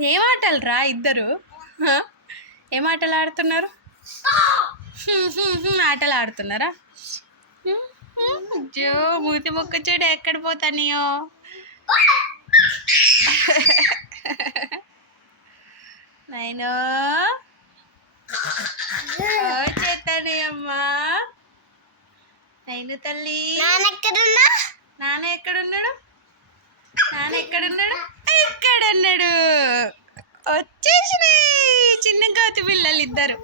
ఏం ఆటలు రా ఇద్దరు? ఏం ఆటలు ఆడుతున్నారు? ఆటలు ఆడుతున్నారా? జో మూతి మొక్క చూడు ఎక్కడ పోతానియో. నైనో చేస్తానే అమ్మా. నైను తల్లి నాన్న ఎక్కడున్నాడు? నాన్న ఎక్కడున్నాడు? ఎక్కడున్నాడు? వచ్చేసినాయి చిన్న కాతి పిల్లలు ఇద్దరు.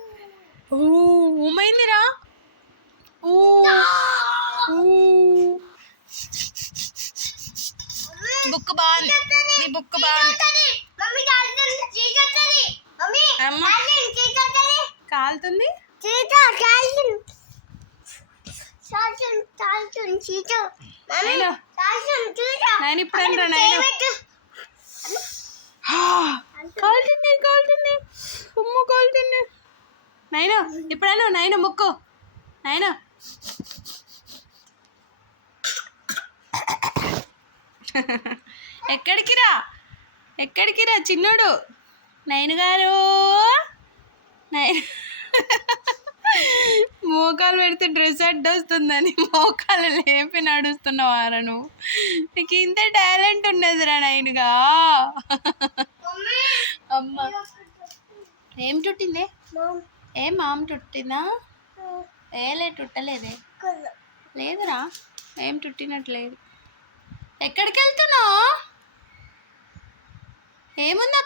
ఊమైందిరా. బుక్ బాగుంది. నీ బుక్ బాగుంది. కాలుతుంది. నేను ఇప్పుడు కాలుతుంది ఉమ్ము కాలుతుంది. నైనా ఇప్పుడైనా నైనా ముక్కు. నైనా ఎక్కడికి రా చిన్నోడు. నైన్ గారు నైన్ మోకాలు పెడితే డ్రెస్ అడ్డొస్తుందని మోకాలు లేపి నడుస్తున్నావారా నువ్వు? నీకు ఇంత టాలెంట్ ఉన్నదిరా నైన్గా. అమ్మ ఏం చుట్టిందే? ఏం మామ చుట్టిందా? చుట్టలేదే. లేదురా ఏం చుట్టినట్లేదు. ఎక్కడికి వెళ్తున్నావు? ఏముంది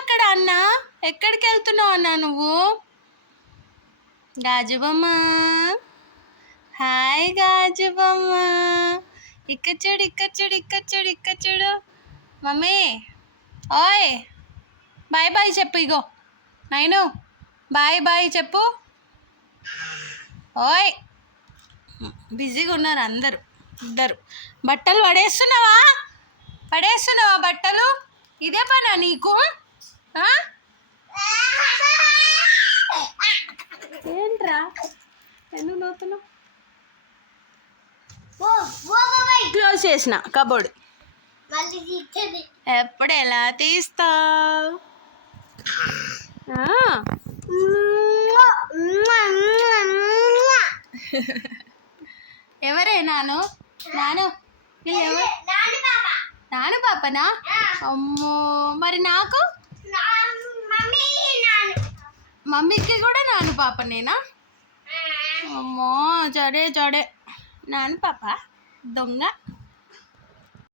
అక్కడ అన్న? ఎక్కడికి వెళ్తున్నావు అన్న నువ్వు? గాజుబొమ్మ హాయ్ గాజుబొమ్మ. ఇక్కడ చూడు మమ్మీ. ఓయ్ బాయ్ బాయ్ చెప్పు. ఇగో నైను బాయ్ చెప్పు. ఓయ్ బిజీగా ఉన్నారు ఇద్దరు. బట్టలు పడేస్తున్నావా బట్టలు? ఇదే పనా నీకు? ఏంట్రా ఎందుకు నవ్వుతున్నావు? క్లోజ్ చేసిన కబోర్డ్. ఎప్పుడు ఎలా తీస్తావు? ఎవరే నాను వీళ్ళు? నాను పాపనా? అమ్మో మరి నాకు? మమ్మీకి కూడా నాను పాపనేనా? అమ్మో జడే నాను పాప దొంగ.